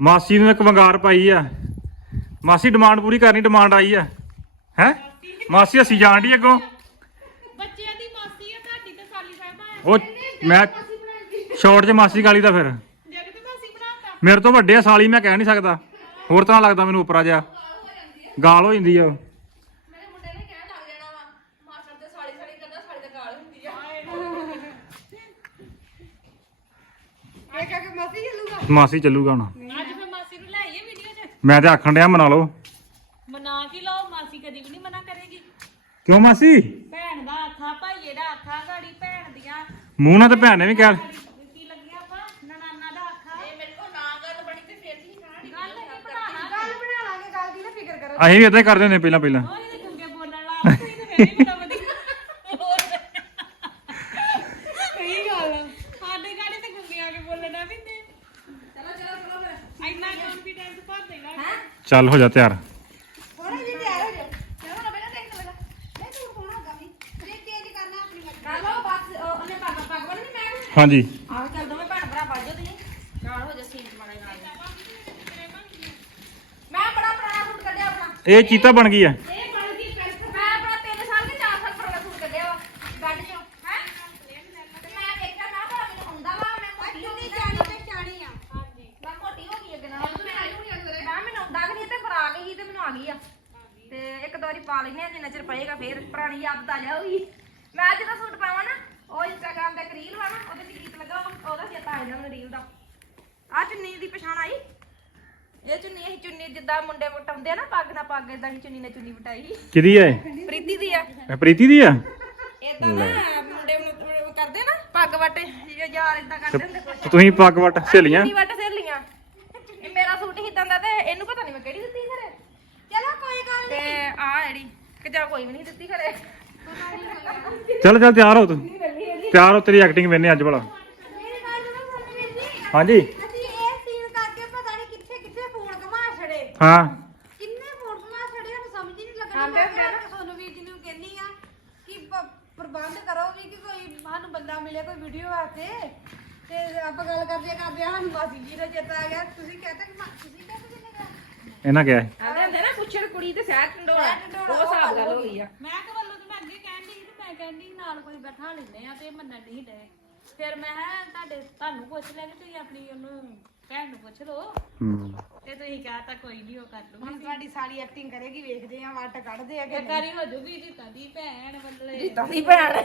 ਮਾਸੀ ਨੂੰ ਇੱਕ ਵੰਗਾਰ ਪਾਈ ਆ। ਮਾਸੀ ਡਿਮਾਂਡ ਪੂਰੀ ਕਰਨੀ ਡਿਮਾਂਡ ਆਈ ਆ। ਹੈ? ਮਾਸੀ ਅਸੀਂ ਜਾਣ ਦੀ ਅੱਗੋਂ। ਬੱਚਿਆਂ ਦੀ ਮਾਸੀ ਆ ਤੁਹਾਡੀ ਤੇ ਸਾਲੀ ਸਾਹਿਬਾ ਉਹ ਮੈਂ ਸ਼ਾਰਟ 'ਚ ਮਾਸੀ ਗਾਲੀ ਦਾ ਫਿਰ। ਜਗ ਤੇ ਮਾਸੀ ਬਣਾਤਾ। ਮੇਰੇ ਤੋਂ ਵੱਡੇ ਆ ਸਾਲੀ ਮੈਂ ਕਹਿ ਨਹੀਂ ਸਕਦਾ। ਹੋਰ ਤਰ੍ਹਾਂ ਲੱਗਦਾ ਮੈਨੂੰ ਉਪਰਾ ਜਿਹਾ। ਗਾਲ ਹੋ ਜਾਂਦੀ ਆ ਉਹ। ਮੇਰੇ ਮੁੰਡੇ ਨੇ ਕਹਿਣ ਲੱਗ ਜਾਣਾ ਵਾ ਮਾਸਟਰ ਤੇ ਸਾਲੀ ਸਾਲੀ ਕਰਦਾ ਸਾਲੀ ਦਾ ਗਾਲ ਹੁੰਦੀ ਆ। ਇਹ ਕਹਿ ਕੇ ਮਾਸੀ ਚੱਲੂਗਾ? ਮਾਸੀ ਚੱਲੂਗਾ ਹੁਣ ਅੱਜ ਫਿਰ ਮਾਸੀ ਨੂੰ ਲੈ ਆਈਏ ਵੀਡੀਓ 'ਚ ਮੈਂ ਤੇ ਆਖਣ ਡਿਆ ਮਨਾ ਲਓ। ਮਨਾ ਕੀ ਲਓ ਮਾਸੀ ਕਦੀ ਵੀ ਨਹੀਂ ਮਨਾ ਕਰੇਗੀ। ਕਿਉਂ ਮਾਸੀ? ਭੈਣ ਦਾ ਆਖਾ ਭਾਈਏ ਦਾ ਆਖਾ ਗਾੜੀ ਭੈਣ ਦੀਆਂ। ਮੂੰਹ ਨਾਲ ਤੇ ਭੈਣ ਨੇ ਵੀ ਕਹਿ। ਕੀ ਲੱਗਿਆ ਆਪਾਂ ਨਨਾਨਾ ਦਾ ਆਖਾ। ਇਹ ਮੇਰੇ ਕੋਲ ਨਾ ਗੱਲ ਬਣੀ ਤੇ ਫੇਰ ਕੀ ਕਹਾਣੀ ਗੱਲ ਨਹੀਂ ਬਣਾਣਾ ਗੱਲ ਬਣਾ ਲਾਂਗੇ ਗੱਲ ਦੀ ਨਾ ਫਿਕਰ ਕਰੋ। ਅਸੀਂ ਵੀ ਇਦਾਂ ਹੀ ਕਰਦੇ ਹੁੰਦੇ ਪਹਿਲਾਂ ਪਹਿਲਾਂ। ਉਹ ਇਹਦੇ ਚੰਗੇ ਬੋਲਣ ਲਾ ਤੁਸੀਂ ਤੇ ਫੇਰ ਹੀ ਬੜਾ ਵਧੀਆ ਸਹੀ ਗੱਲ ਆ। ਸਾਡੇ ਗਾੜੀ ਤੇ ਗੁੰਗੇ ਆ ਕੇ ਬੋਲਣਾ ਵੀ ਤੇ ਚਲੋ ਚਲੋ ਚਲੋ ਫਿਰ ਇੰਨਾ ਕੌਨਫੀਡੈਂਸ ਭਰ ਦੇਣਾ ਹੈ ਚੱਲ ਹੋ ਜਾ ਤਿਆਰ। ਥੋੜਾ ਜਿਹਾ ਤਿਆਰ ਹੋ ਜਾ। ਚਲੋ ਨਾ ਪਹਿਲਾਂ ਦੇਖ ਲਓ ਪਹਿਲਾਂ। ਨਹੀਂ ਤੂੰ ਕੋਣਾ ਗਾ ਵੀ? ਤੇ ਚੇਂਜ ਕਰਨਾ ਆਪਣੀ ਮਰਜ਼ੀ। ਕਰ ਲਓ ਬਸ ਉਹ- ਉਹਨੇ ਪੱਗ ਪੱਗ ਬੰਨਣੀ ਮੈਂ। ਹਾਂਜੀ। ਆਹੋ ਚੱਲ ਦੋਵੇਂ ਭੈਣ ਭਰਾ ਵੱਜ ਜਾਓ ਤੁਸੀਂ। ਨਾਲ ਹੋ ਜਾ ਸੀਨ ਚ ਮਾੜਾ ਨਾਲ ਮੈਂ ਬੜਾ ਪੁਰਾਣਾ ਸੂਟ ਕੱਢਿਆ ਆਪਣਾ। ਇਹ ਚੀਤਾ ਬਣ ਗਈ ਆ। ਇਹ ਬਣ ਗਈ ਕਣਕ ਮੈਂ ਆਪਣਾ 3 ਸਾਲ ਕੇ 4 ਸਾਲ ਪੁਰਾਣਾ ਸੂਟ ਕੱਢਿਆ ਵਾ ਬੈੱਡ ਚੋਂ ਹੈ ਤੇ ਮੈਂ ਵੇਖਿਆ ਨਾ ਭਲਾ ਮੈਨੂੰ ਹੁੰਦਾ ਵਾ ਮੈਂ ਮੋਟੀ ਹੋ ਗਈ ਜਾਣੀ ਤੇ ਜਾਣੀ ਆ ਹਾਂਜੀ ਮੈਂ ਮੋਟੀ ਹੋ ਗਈ ਅੱਗੇ ਨਾਲ ਮੈਂ ਆਈ ਹੋਣੀ ਅੰਦਰ ਮੈਂ ਮੈਨੂੰ ਆਉਂਦਾ ਕਿ ਨਹੀਂ ਤੇ ਫਰਾ ਗਈ ਸੀ ਤੇ ਮੈਨੂੰ ਆ ਗਈ ਆ ਤੇ ਇੱਕ ਦੋ ਵਾਰੀ ਪਾ ਲੈਨੇ ਆ ਜਿੰਨਾ ਚਿਰ ਪਏਗਾ ਪੁਰਾਣੀ ਯਾਦ ਤਾਜ਼ਾ ਹੋਈ ਮੈਂ ਜਦੋਂ ਸੂਟ ਪਾਵਾਂ ਨਾ ਉਹ ਇੰਸਟਾਗ੍ਰਾਮ ਤੇ ਰੀਲ ਵਾ ਨਾ ਉਹਦੇ ਤੇ ਗੀਤ ਲੱਗਾ ਵਾ, ਉਹਦਾ ਚੇਤਾ ਆ ਜਾਂਦਾ ਰੀਲ ਦਾ। ਆ ਚੁੰਨੀ ਦੀ ਪਛਾਣ ਆਈ। ਇਹ ਚੁੰਨੀ ਅਸੀਂ ਚੁੰਨੀ ਜਿੱਦਾਂ ਮੁੰਡੇ ਵਟਾਉਂਦੇ ਆ ਨਾ ਪੱਗ ਨਾਲ ਪੱਗ ਇਦਾਂ ਹੀ ਚੁੰਨੀ ਨੇ ਚੁੰਨੀ ਵਟਾਈ। ਕਿਹਦੀ ਆ ਇਹ? ਪ੍ਰੀਤੀ ਦੀ ਆ। ਇਹ ਪ੍ਰੀਤੀ ਦੀ ਆ? ਇਦਾਂ ਨਾ ਮੁੰਡੇ ਨੂੰ ਕਰਦੇ ਨਾ ਪੱਗ ਵਟੇ ਯਾਰ ਇਦਾਂ ਕਰਦੇ ਹੁੰਦੇ ਕੁਛ। ਤੁਸੀਂ ਪੱਗ ਵੱਟ ਸਹੇਲੀਆਂ? ਚੁੰਨੀ ਵੱਟ ਸਹੇਲੀਆਂ। ਇਹ ਮੇਰਾ ਸੂਟ ਹੀ ਇਦਾਂ ਦਾ ਤੇ ਇਹਨੂੰ ਪਤਾ ਨਹੀਂ ਮੈਂ ਕਿਹੜੀ ਦਿੱਤੀ ਖਰੇ ਚਲੋ ਕੋਈ ਗੱਲ ਤੇ ਆ ਜਿਹੜੀ ਜਾਂ ਕੋਈ ਵੀ ਨਹੀਂ ਦਿੱਤੀ ਖਰੇ ਚੱਲ ਚੱਲ ਤਿਆਰ ਹੋ ਤੂੰ। ਤਿਆਰ ਹੋ ਤੇਰੀ ਐਕਟਿੰਗ ਵੇਨੇ ਅੱਜ ਭਲਾ। ਹਾਂਜੀ। ਅਸੀਂ ਇਹ ਸੀਨ ਕਰਕੇ ਪਤਾ ਨਹੀਂ ਕਿੱਥੇ ਕਿੱਥੇ ਫੋਨ ਘੁਮਾ ਛੜੇ ਹਾਂ। ਕਿੰਨੇ ਫੋਨ ਘੁਮਾ ਛੜੇ ਸਾਨੂੰ ਸਮਝ ਹੀ ਨਹੀਂ ਲੱਗਦੀ ਆਂਦੇ ਮੈਂ ਹੁੰਦੇ ਆ ਨਾ। ਕਿਹਾ ਸੋਨੂੰ ਵੀਰ ਜੀ ਨੂੰ ਕਹਿੰਨੀ ਆ ਕਿ ਪ- ਪ੍ਰਬੰਧ ਕਰੋ ਵੀ ਕਿ ਕੋਈ ਸਾਨੂੰ ਬੰਦਾ ਮਿਲੇ ਕੋਈ ਵੀਡੀਓ ਵਾਸਤੇ। ਤੇ ਆਪਾਂ ਗੱਲ ਕਰਦੇ ਕਰਦੇ ਸਾਨੂੰ ਮਾਸੀ ਜੀ ਦਾ ਚੇਤਾ ਆ ਗਿਆ। ਤੁਸੀਂ ਕਹਿੰਦੇ ਕਿ ਮਾ- ਤੁਸੀਂ ਗਾ ਇਹਨਾਂ ਕਿਹਾ ਸੀ। ਆਂਦੇ ਹੁੰਦੇ ਨਾ ਪੁੱਛੜ ਕੁੜੀ ਤੇ ਸਹਿ ਟੰਡੋਲਾ। ਉਹ ਹਿਸਾਬ ਗੱਲ ਹੋ ਗਈ ਆ। ਮੈਂ ਕਿ ਵੱਲੋਂ ਤੇ ਮੈਂ ਅੱਗੇ ਕਹਿਣ ਦੀ ਤੇ ਮੈਂ ਕਹਿੰਦੀ ਨਾਲ ਕੋਈ ਬੈਠਾ ਲੈਂਦੇ ਆ ਤੇ ਮੰਨਣ ਨਹੀਂ ਡੇ ਫਿਰ ਮੈਂ ਕਿਹਾ ਤੁਹਾਡੇ ਤੁਹਾਨੂੰ ਪੁੱਛ ਲਿਆ ਕਿ ਤੁਸੀਂ ਆਪਣੀ ਉਹਨੂੰ ਭੈਣ ਨੂੰ ਪੁੱਛ ਲਓ। ਹੂੰ। ਤੇ ਤੁਸੀਂ ਕਿਹਾ ਤਾਂ ਕੋਈ ਨਹੀਂ ਉਹ ਕਰ ਲੂਗੀ ਹੁਣ ਤੁਹਾਡੀ ਸਾਰੀ ਐਕਟਿੰਗ ਕਰੇਗੀ ਵੇਖਦੇ ਆ ਵੱਟ ਕੱਢਦੇ ਆ ਕਿ ਵਾਰੀ ਹੋ ਜੂਗੀ ਜੀ ਦੀ ਭੈਣ ਬੱਲੇ ਤਾਦੀ ਭੈਣ।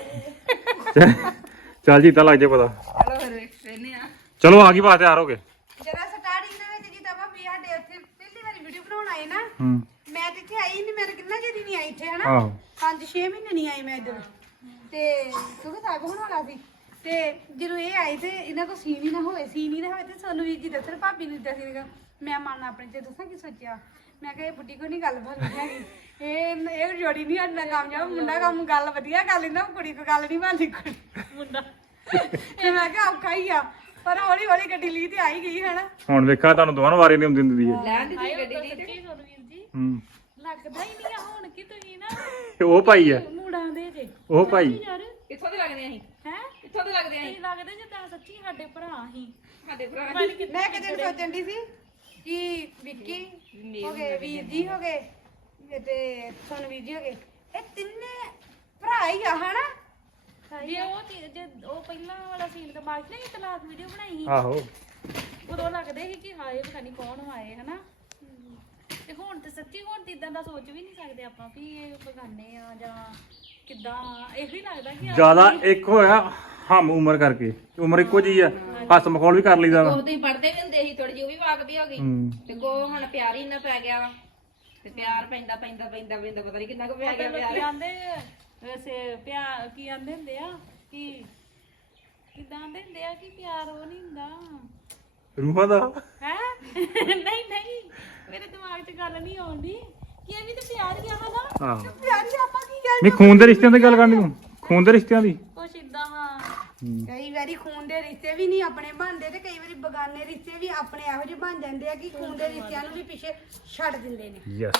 ਚੱਲ ਜੀ ਤਾਂ ਲੱਗ ਜਾ ਪਤਾ। ਚਲੋ ਫਿਰ ਵੇਖਦੇ ਆ। ਚਲੋ ਆ ਗਈ ਬਾਤ ਤਿਆਰ ਹੋ ਗਏ ਜਰਾ ਸਟਾਰਟਿੰਗ ਦੇ ਵਿੱਚ ਜਿੱਦਾਂ ਭਾਬੀ ਸਾਡੇ ਉੱਥੇ ਪਹਿਲੀ ਵਾਰੀ ਵੀਡੀਓ ਬਣਾਉਣ ਆਏ ਨਾ ਹੂੰ। ਮੈਂ ਤੇ ਇੱਥੇ ਆਈ ਨਹੀਂ ਮੈਂ ਤਾਂ ਕਿੰਨਾ ਚਿਰ ਹੀ ਨਹੀਂ ਆਈ ਇੱਥੇ ਹਨਾ? ਆਹੋ। ਪੰਜ 6 ਮਹੀਨੇ ਨਹੀਂ ਆਈ ਮੈਂ ਇੱਧਰ। ਤੇ ਕਿਉਂਕਿ ਸਾਗ ਹੋਣ ਵਾਲਾ ਸੀ। ਤੇ ਜਦੋਂ ਇਹ ਆਏ ਤੇ ਇਹਨਾਂ ਕੋ ਸੀਨ ਹੀ ਨਾ ਹੋਵੇ ਸੀਨ ਹੀ ਨਾ ਹੋਵੇ ਤੇ ਸੋਨੂੰ ਵੀਰ ਜੀ ਦੱਸਣ ਭਾਬੀ ਨੂੰ ਦੱਸੀ ਸੀਗਾ ਮੈਂ ਮਨ ਆਪਣੇ ਤੇ ਦੱਸਾਂ ਕੀ ਸੋਚਿਆ? ਮੈਂ ਕਿਹਾ ਇਹ ਬੁੱਢੀ ਕੋ ਨਹੀਂ ਗੱਲ ਹੈਗੀ। ਇਹ ਇਹ ਜੋੜੀ ਨਹੀਂ ਹੱਡਣਾ ਕਾਮਯਾਬ ਮੁੰਡਾ ਕੰਮ ਗੱਲ ਵਧੀਆ ਕਰ ਲੈਂਦਾ ਕੁੜੀ ਕੋ ਗੱਲ ਨਹੀਂ ਬਣਦੀ ਕੁੜੀ। ਮੁੰਡਾ। ਤੇ ਮੈਂ ਕਿਹਾ ਔਖਾ ਹੀ ਆ। ਪਰ ਹੌਲੀ ਹੌਲੀ ਗੱਡੀ ਲਈ ਤੇ ਆਈ ਗਈ ਹਨਾ? ਹੁਣ ਵੇਖਾ ਤੁਹਾਨੂੰ ਦੋਵਾਂ ਨੂੰ ਵਾਰੀ ਨਹੀਂ ਹੁੰਦੀ ਹੁੰਦੀ ਹੈ ਲੈਣ ਦੀ ਗੱਡੀ ਦੀ ਤੇ ਸੱਚੀ ਸੁਰਵੀਰ ਜੀ ਹੂੰ। ਲੱਗਦਾ ਹੀ ਨਹੀਂ ਆ ਹੁਣ ਕਿ ਤੁਸੀਂ ਨਾ ਉਹ ਭਾਈ ਆ। ਮੂੜਾਂ ਦੇ ਜੇ। ਉਹ ਭਾਈ। ਯਾਰ। ਕਿੱਥੋਂ ਦੇ ਲੱਗਦੇ ਅਸੀਂ? ਹੈ? ਕਿੱਥੋਂ ਦੇ ਲੱਗਦੇ ਅਸੀਂ? ਲੱਗਦੇ ਜਿੱਦਾਂ ਸੱਚੀ ਸਾਡੇ ਭਰਾ ਹੀ ਸਾਡੇ ਭਰਾ। ਮੈਂ ਕਿਤੇ ਸੋਚਣ ਦੀ ਸੀ ਕਿ ਵਿੱਕੀ ਹੋ ਗਏ ਵੀਰ ਜੀ ਹੋ ਗਏ ਤੇ ਸੋਨਵੀਰ ਜੀ ਹੋ ਗਏ। ਇਹ ਤਿੰਨੇ ਭਰਾ ਹੀ ਆ ਹਨਾ? ਜੇ ਉਹ ਜੇ ਉਹ ਪਹਿਲਾਂ ਵਾਲਾ ਸੀਨ ਦਾ ਬਾਅਦ ਨਹੀਂ ਤਲਾਕ ਵੀਡੀਓ ਬਣਾਈ ਸੀ? ਆਹੋ। ਉਦੋਂ ਲੱਗਦੇ ਸੀ ਕਿ ਹਾਏ ਪਤਾ ਨਹੀਂ ਕੌਣ ਆਏ ਹਨਾ? ਤੇ ਹੁਣ ਤੇ ਸੱਚੀ ਹੁਣ ਤੇ ਇਦਾਂ ਦਾ ਸੋਚ ਵੀ ਨਹੀਂ ਸਕਦੇ ਆਪਾਂ ਵੀ ਇਹ ਬਗਾਨੇ ਆ ਜਾਂ ਕਿੱਦਾਂ ਇਹੋ ਹੀ ਲੱਗਦਾ ਕਿ ਜ਼ਿਆਦਾ ਇੱਕ ਹੋਇਆ ਹਮ ਉਮਰ ਕਰਕੇ ਉਮਰ ਇੱਕੋ ਜੀ ਆ ਹੱਸ ਮਖੌਲ ਵੀ ਕਰ ਲਈਦਾ ਵਾ। ਉਹ ਤੁਸੀਂ ਪੜਦੇ ਵੀ ਹੁੰਦੇ ਸੀ ਥੋੜੀ ਜਿਹੀ ਉਹ ਵੀ ਵਾਕਦੀ ਹੋ ਗਈ। ਹੂੰ। ਤੇ ਕੋ ਹੁਣ ਪਿਆਰ ਹੀ ਇੰਨਾ ਪੈ ਗਿਆ ਵਾ ਤੇ ਪਿਆਰ ਪੈਂਦਾ ਪੈਂਦਾ ਪੈਂਦਾ ਪੈਂਦਾ ਪਤਾ ਨਹੀਂ ਕਿੰਨਾ ਕੁ ਪੈ ਗਿਆ ਪਿਆਰ। ਆਂਦੇ ਵੈਸੇ ਪਿਆਰ ਕੀ ਆਂਦੇ ਹੁੰਦੇ ਆ ਕਿ ਕਿਦਾਂ ਆਂਦੇ ਹੁੰਦੇ ਆ ਕਿ ਪਿਆਰ ਉਹ ਨਹੀਂ ਹੁੰਦਾ। ਰੂਹਾਂ ਦਾ? ਹੈ? ਨਹੀਂ ਨਹੀਂ। ਮੇਰੇ ਦਿਮਾਗ 'ਚ ਗੱਲ ਨਹੀਂ ਆਉਂਦੀ ਕਿ ਇਹ ਵੀ ਤਾਂ ਪਿਆਰ ਹੀ ਆ ਹਨਾ ਆਹੋ ਪਿਆਰੀ ਆਪਾਂ ਕੀ ਗੱਲ ਨਹੀਂ ਖੂਨ ਦੇ ਰਿਸ਼ਤਿਆਂ ਦੀ ਗੱਲ ਕਰਨੀ ਤੂੰ। ਖੂਨ ਦੇ ਰਿਸ਼ਤਿਆਂ ਦੀ। ਕੁਛ ਇਦਾਂ ਹਾਂ ਹੂੰ। ਕਈ ਵਾਰੀ ਖੂਨ ਦੇ ਰਿਸ਼ਤੇ ਵੀ ਨਹੀਂ ਆਪਣੇ ਬਣਦੇ ਤੇ ਕਈ ਵਾਰੀ ਬਗਾਨੇ ਰਿਸ਼ਤੇ ਵੀ ਆਪਣੇ ਇਹੋ ਜਿਹੇ ਬਣ ਜਾਂਦੇ ਆ ਕਿ ਖੂਨ ਦੇ ਰਿਸ਼ਤਿਆਂ ਨੂੰ ਵੀ ਪਿੱਛੇ ਛੱਡ ਦਿੰਦੇ ਨੇ। ਯੈਸ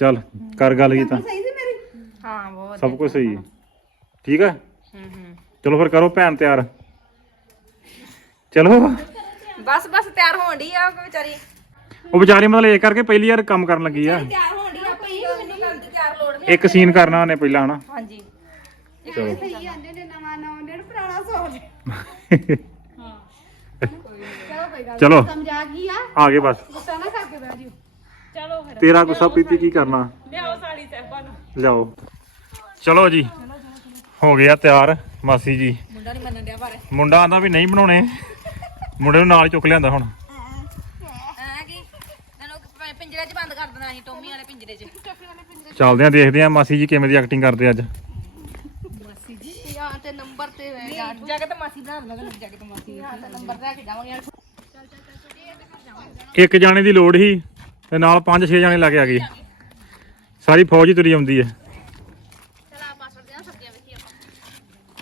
ਚੱਲ ਕਰ ਗੱਲ ਕੀ ਤਾਂ। ਸਹੀ ਸੀ ਮੇਰੀ? ਹਾਂ ਬਹੁਤ ਸਭ ਕੁਝ ਸਹੀ ਹੈ। ਠੀਕ ਹੈ? ਹੂੰ ਹੂੰ। ਚਲੋ ਫਿਰ ਕਰੋ ਭੈਣ ਤਿਆਰ। ਚਲੋ। ਬਸ ਬਸ ਤਿਆਰ ਹੋਣ ਡਈ ਆ ਉਹ ਵਿਚਾਰੀ। ਉਹ ਵਿਚਾਰੀ ਮਤਲਬ ਇਹ ਕਰਕੇ ਪਹਿਲੀ ਵਾਰ ਕੰਮ ਕਰਨ ਲੱਗੀ ਆ। ਤਿਆਰ ਹੋਣ ਦੀ ਆਪੇ ਹੀ ਮੈਨੂੰ ਕਰਨ ਦੀ ਤਿਆਰ ਲੋੜ ਨਹੀਂ ਇੱਕ ਸੀਨ ਕਰਨਾ ਉਹਨੇ ਪਹਿਲਾਂ ਹਨਾ? ਹਾਂਜੀ। ਚਲੋ। ਸਹੀ ਆਂਦੇ ਨੇ ਨਵਾਂ ਨਵਾਂ ਨੇ ਪੁਰਾਣਾ ਸੋਚ ਹਾਂ। ਚਲੋ। ਕੋਈ ਗੱਲ ਚਲੋ ਸਮਝ ਆ ਗਈ ਆ। ਆ ਗਏ ਬਸ। ਗੁੱਸਾ ਨਾ ਕਰਕੇ ਬਹਿ ਜਿਓ। ਚਲੋ ਫਿਰ। ਤੇਰਾ ਗੁੱਸਾ ਪੀਤੀ ਕੀ ਕਰਨਾ? ਲਿਆਓ ਸਾਲੀ ਸਾਹਿਬਾਂ ਨੂੰ। ਜਾਓ ਚਲੋ ਜੀ ਹੋ ਗਿਆ ਤਿਆਰ ਮਾਸੀ ਜੀ। ਮੁੰਡਾ ਨਹੀਂ ਮੰਨਣ ਡਿਆ ਪਰ ਮੁੰਡਾ ਆਂਦਾ ਵੀ ਨਹੀਂ ਬਣਾਉਣੇ। ਮੁੰਡੇ ਨੂੰ ਨਾਲ ਚੁੱਕ ਲਿਆਂਦਾ ਹੁਣ। ਐ ਕੀ? ਪ- ਪਿੰਜਰੇ 'ਚ ਬੰਦ ਕਰ ਦੇਣਾ ਅਸੀਂ ਟੋਮੀ ਵਾਲੇ ਪਿੰਜਰੇ 'ਚ। ਚੱਲਦੇ ਆਂ ਦੇਖਦੇ ਆਂ ਮਾਸੀ ਜੀ ਕਿਵੇਂ ਦੀ ਐਕਟਿੰਗ ਕਰਦੇ ਅੱਜ। ਯਾਰ ਤੇ ਨੰਬਰ ਤੇ ਜਗਤ ਮਾਸੀ ਬਣਾ ਲਗਾ ਜਗਤ ਮਾਸੀ। ਯਾਰ ਤੇ ਨੰਬਰ ਤੇ ਜਾਵਾਂਗੇ ਯਾਰ। ਇੱਕ ਜਾਣੇ ਦੀ ਲੋੜ ਹੀ ਤੇ ਨਾਲ 5-6 ਜਾਣੇ ਲੱਗ ਆ ਗਏ। ਸਾਰੀ ਫੌਜ ਹੀ ਤੁਰੀ ਆਉਂਦੀ ਹੈ ਚਲ ਆ ਪਾਸਵਰਡ ਦੇ ਸਬਜ਼ੀਆਂ ਵੇਖੀ ਆਪਾਂ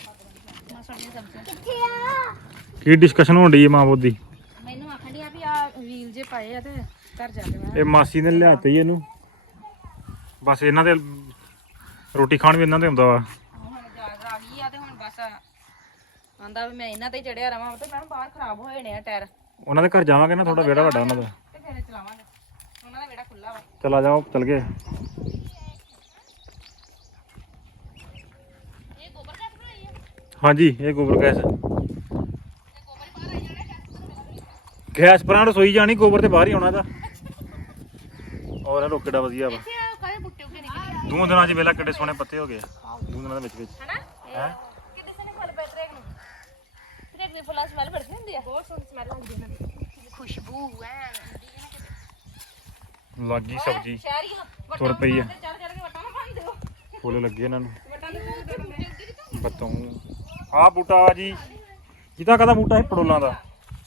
ਪਾਸਵਰਡ ਦੀਆਂ ਸਬਜ਼ੀਆਂ ਕੀ ਡਿਸਕਸ਼ਨ ਹੋਣ ਡਈ ਹੈ ਮਾਂ ਬੋਦੀ ਮੈਨੂੰ ਆਖਣ ਡਿਆ ਵੀ ਆ ਵੀਲ ਜੇ ਪਾਏ ਆ ਤੇ ਘਰ ਜਾ ਕੇ ਮੈਂ ਇਹ ਮਾਸੀ ਨੇ ਲਿਆਤੇ ਹੀ ਇਹਨੂੰ। ਬਸ ਇਹਨਾਂ ਦੇ ਰੋਟੀ ਖਾਣ ਵੀ ਇਹਨਾਂ ਦੇ ਹੁੰਦਾ ਵਾ। ਹੁਣ ਜਾਗ ਆ ਗਈ ਆ ਤੇ ਹੁਣ ਬਸ ਆਂਦਾ ਵੀ ਮੈਂ ਇਹਨਾਂ ਤੇ ਚੜਿਆ ਰਵਾਂ ਤੇ ਮੈਂ ਬਾਹਰ ਖਰਾਬ ਹੋਏ ਨੇ ਆ ਟਾਇਰ। ਉਹਨਾਂ ਦੇ ਘਰ ਜਾਵਾਂਗੇ ਨਾ ਥੋੜਾ ਵਿਹੜਾ ਵੱਡਾ ਉਹਨਾਂ ਦਾ। ਤੇ ਫਿਰ ਚਲਾਵਾਂਗੇ। ਉਹਨਾਂ ਦਾ ਵਿਹੜਾ ਖੁੱਲਾ ਵਾ। ਚਲਾ ਜਾਓ ਚਲ ਗਏ। ਇਹ ਗੋਬਰ ਘੱਟ ਬਣਾਈ ਆ? ਹਾਂਜੀ ਇਹ ਗੋਬਰ ਗੈਸ। ਗੈਸ ਪਰਾਂ ਰਸੋਈ ਜਾਣੀ ਗੋਬਰ ਤੇ ਬਾਹਰ ਹੀ ਆਉਣਾ ਦਾ ਔਰ ਇਹ ਰੋਕੜਾ ਵਧੀਆ ਵਾ। ਆ ਕਾਹਦੇ ਬੁੱਟੇ ਨਿਕਲੇ ਦੋ ਦਿਨਾਂ 'ਚ ਵੇਲਾ ਕਿੱਡੇ ਸੋਹਣੇ ਪੱਤੇ ਹੋ ਗਏ ਆ। ਦੋ ਦਿਨਾਂ ਦੇ ਵਿੱਚ ਵਿੱਚ। ਹਨਾ? ਹੈ? ਕਿੰਨੇ ਸੋਹਣੇ ਫੁੱਲ ਪੈ ਟਰੇਕ ਨੂੰ ਟਰੇਕ ਦੇ ਫੁੱਲਾਂ ਸਮੈਲ ਬੜੀ ਹੁੰਦੀ ਆ। ਬਹੁਤ ਸੋਹਣੀ ਸਮੈਲ ਹੁੰਦੀ ਇਹਨਾਂ ਦੀ ਖੁਸ਼ਬੂ ਐ ਲੱਗੀ ਸਬਜੀ। ਤੁਰ ਪਈ ਆ। ਚੜ ਚੜ ਕੇ ਵਟਾਂ ਨਾ ਪਾਈ ਦਿਓ। ਫੁੱਲ ਲੱਗੇ ਇਹਨਾਂ ਨੂੰ। ਵਟਾਂ ਦੇ ਬੂਟੇ ਜੀ। ਜਿਹਦਾ ਕਦਾ ਬੂਟਾ ਹੈ ਪੜੋਲਾਂ ਦਾ।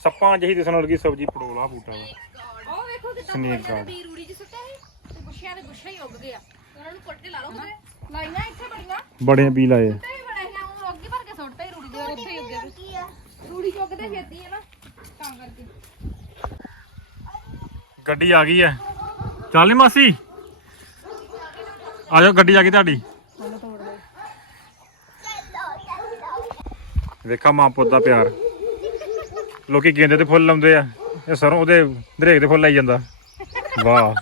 ਸੱਪਾਂ ਜਿਹੀ ਦਿਸਣ ਲੱਗੀ ਸਬਜੀ ਪੜੋਲਾ ਬੂਟਾ ਵਾ। ਉਹ ਵੇਖੋ ਕਿਦਾਂ Snake guard. ਬੀਰ ਰੂੜੀ ਚ ਸੁੱਟਿਆ ਸੀ ਤੇ ਗੁੱਛਿਆਂ ਦੇ ਗੁੱਛਾ ਹੀ ਉੱਗ ਗਿਆ ਉਹਨਾਂ ਨੂੰ ਕੁੱਟ ਕੇ ਲਾ ਲਓ ਕਿਤੇ ਲਾਈਆਂ ਇੱਥੇ ਬੜੀਆਂ। ਬੜੇ ਪੀ ਲਾਏ। ਤੇ ਹੀ ਬਣਾਈਆਂ ਉਹ ਅੱਗੇ ਭਰ ਕੇ ਸੁੱਟਦੇ ਹੀ ਰੂੜੀ ਦੇ ਉੱਥੇ ਹੀ ਉੱਗੇ ਰੂੜੀ ਚੁੱਕਦੇ ਫਿਰਦੀ ਹੈ ਨਾ ਤਾਂ ਕਰਕੇ। ਗੱਡੀ ਆ ਗਈ ਐ ਚੱਲ ਨੀ ਮਾਸੀ। ਆ ਜਾਓ ਗੱਡੀ ਆ ਗਈ ਤੁਹਾਡੀ। ਵੇਖਾ ਮਾਂ ਪੁੱਤ ਦਾ ਪਿਆਰ। ਲੋਕੀ ਗੇਂਦੇ ਤੇ ਫੁੱਲ ਲਾਉਂਦੇ ਆ ਇਹ ਸਰੋਂ ਉਹਦੇ ਦਰੇਕ ਦੇ ਫੁੱਲ ਲਾਈ ਜਾਂਦਾ। ਵਾਹ।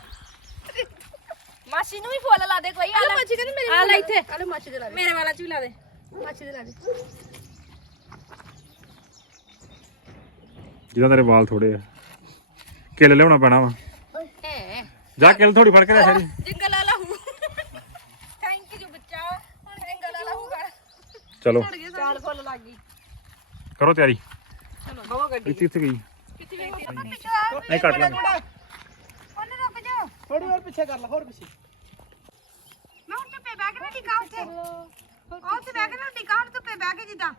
ਮਾਸੀ ਨੂੰ ਵੀ ਫੁੱਲ ਲਾ ਦੇ ਕੋਈ ਆ ਲੈ। ਮਾਸੀ ਕਹਿੰਦੀ ਮੇਰੇ ਆ ਲੈ ਇੱਥੇ। ਆ ਲੈ ਮਾਸੀ ਦੇ ਲਾ ਦੇ। ਮੇਰੇ ਵਾਲਾ ਚ ਵੀ ਲਾ ਦੇ। ਮਾਸੀ ਦੇ ਲਾ ਦੇ। ਜਿਹਦਾ ਤੇਰੇ ਵਾਲ ਥੋੜੇ ਆ। ਕਿੱਲ ਲਿਆਉਣਾ ਪੈਣਾ ਵਾ। ਹੈ। ਜਾ ਕਿੱਲ ਥੋੜੀ ਫੜ ਕੇ ਲੈ ਛੜੀ ਜਿੰਗਲ ਵਾਲਾ ਹੂੰ ਥੈਂਕ ਯੂ ਬੱਚਾ। ਹੁਣ ਜਿੰਗਲ ਵਾਲਾ ਹੂੰ ਕਰ ਚਲੋ। ਚਾਲ ਫੁੱਲ ਲੱਗ ਗਈ। ਕਰੋ ਤਿਆਰੀ। ਬਵੋ ਗੱਡੀ ਇੱਥੇ ਇੱਥੇ ਗਈ। ਨਹੀਂ ਕੱਟ ਲਾਂਗੇ। ਉਹਨੇ ਰੁਕ ਜਾ। ਥੋੜੀ ਹੋਰ ਪਿੱਛੇ ਕਰ ਲਾ ਹੋਰ ਪਿੱਛੇ। ਮੈਂ ਹੁਣ ਧੁੱਪੇ ਬਹਿ ਕੇ ਨਾ ਟਿਕਾ ਉੱਥੇ। ਉਹ ਉੱਥੇ ਬਹਿ ਕੇ ਨਾ ਟਿਕਾ ਹੁਣ ਧੁੱਪੇ ਬਹਿ ਕੇ ਜਿੱਦਾਂ।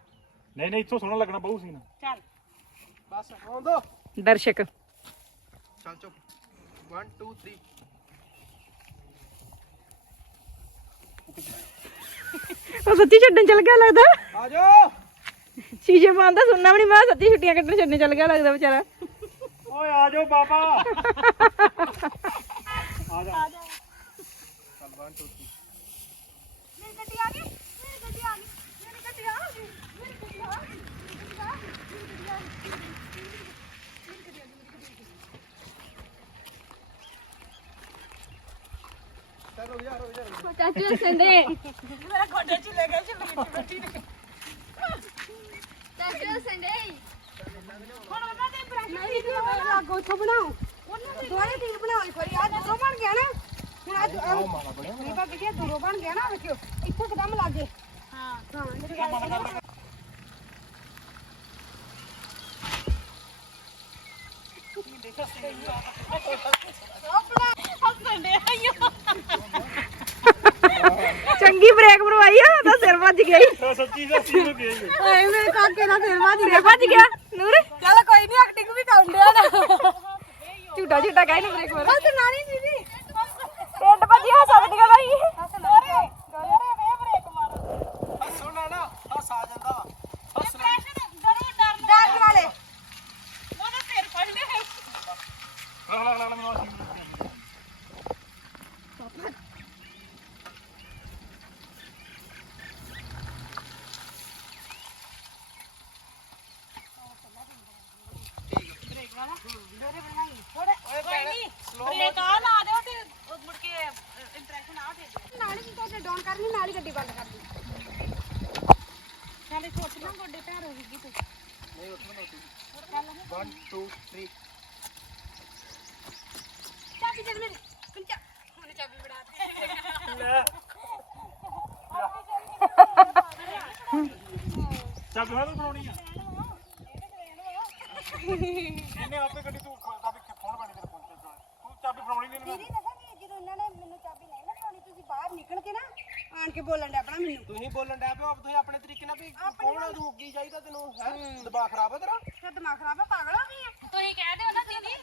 ਨਹੀਂ ਨਹੀਂ ਇੱਥੋਂ ਸੋਹਣਾ ਲੱਗਣਾ ਬਹੁ ਸੀ ਨਾ ਬਸ ਆਉਣ ਦੋ। ਦਰਸ਼ਕ। ਚੱਲ ਚੁੱਪ 1 2 3 ਉਹ ਸੱਚੀ ਛੱਡਣ ਚੱਲ ਗਿਆ ਲੱਗਦਾ। ਆ ਜਾਓ। ਸ਼ੀਸ਼ੇ ਪਾਉਂਦਾ ਸੁਣਨਾ ਵੀ ਨਹੀਂ ਮੈਂ ਸੱਚੀ ਛੁੱਟੀਆਂ ਕੱਟਣ ਛੱਡਣ ਚੱਲ ਗਿਆ ਲੱਗਦਾ ਵਿਚਾਰਾ। ਓਏ ਆ ਜਾਓ ਬਾਬਾ। ਆ ਗੱਡੀ ਆ ਗਈ ਮੇਰੀ ਗੱਡੀ ਆ ਗਈ ਮੇਰੀ ਗੱਡੀ ਆ ਗਈ ਮੇਰੀ ਗੱਡੀ ਆ ਗਈ ਮੇਰੀ ਗੱਡੀ ਆ ਗਈ ਚਲੋ ਯਾਰ ਯਾਰ ਚਾਚੂ ਸੰਦੇ ਮੇਰਾ ਗੋਡੇ ਚ ਲੈ ਗਿਆ ਚੱਲ ਬੈਠੀ ਨੇ ਚਾਚੂ ਦੇ ਬ੍ਰਸ਼ ਚੰਗੀ ਬ੍ਰੇਕ ਮਰਵਾਈ ਆ ਤਾਂ ਸਿਰ ਵੱਜ ਗਿਆ ਹੀ। ਸੱਚੀ ਸੱਚੀ ਹੋ ਗਈ ਹਾਏ ਮੇਰੇ ਕਾਕੇ ਦਾ ਸਿਰ ਵੱਜ ਸਿਰ ਵੱਜ ਗਿਆ? ਨੂਰ? ਚੱਲ ਕੋਈ ਨਹੀਂ ਐਕਟਿੰਗ ਵੀ ਕਰਨ ਡਿਆ ਨਾ। ਝੂਟਾ ਝੂਟਾ ਕਹਿ ਨਾ ਬ੍ਰੇਕ ਮਾਰ। ਬਸ ਨਾਨੀ ਦੀਦੀ ਦੋਰੇ ਬਣਾਈ। ਥੋੜੇ ਕੋਈ ਨਹੀਂ ਬ੍ਰੇਕ ਆ ਲਾ ਦਿਓ ਤੇ ਉਹ ਮੁੜ ਕੇ ਇੰਪ੍ਰੈਸ਼ਨ ਆ ਠੇਜੇ ਨਾਲ ਹੀ ਤੁਹਾਡੇ ਡਾਊਨ ਕਰਨੀ ਨਾਲ ਹੀ ਗੱਡੀ ਬੰਦ ਕਰ ਦੀ ਨਾਲੇ ਸੋਚ ਨਾ ਤੁਹਾਡੇ ਪੈਰ ਹੋ ਗਈ ਤੂੰ। ਨਹੀਂ ਉੱਠਣਾ ਤੂੰ 1 2 3 ਇਹਨੇ ਆਪੇ ਗੱਡੀ ਤੂੰ ਚਾਬੀ ਫੋਨ ਬਣੀ ਤੇਰੇ ਫੋਨ ਤੇ ਤੂੰ ਚਾਬੀ ਫੜਾਉਣੀ ਨਹੀਂ ਦੀਦੀ ਦੱਸਾਂ ਕਿ ਜਦੋਂ ਇਹਨਾਂ ਨੇ ਮੈਨੂੰ ਚਾਬੀ ਨਹੀਂ ਨਾ ਫੜਾਉਣੀ ਤੁਸੀਂ ਬਾਹਰ ਨਿਕਲ ਕੇ ਨਾ ਆਣ ਕੇ ਬੋਲਣ ਡਿਆ ਆਪਣਾ ਮੈਨੂੰ। ਤੁਸੀਂ ਬੋਲਣ ਡੈ ਪਿਓ ਤੁਸੀਂ ਆਪਣੇ ਤਰੀਕੇ ਨਾਲ ਵੀ ਕੌਣ ਆ ਤੂੰ ਕੀ ਚਾਹੀਦਾ ਤੈਨੂੰ ਹੈ? ਦਿਮਾਗ ਖਰਾਬ ਹੈ ਤੇਰਾ? ਫਿਰ ਦਿਮਾਗ ਖਰਾਬ ਹੈ ਪਾਗਲ ਹੋ ਗਈ ਆ। ਤੁਸੀਂ ਕਹਿ ਦਿਓ ਨਾ ਦੀਦੀ।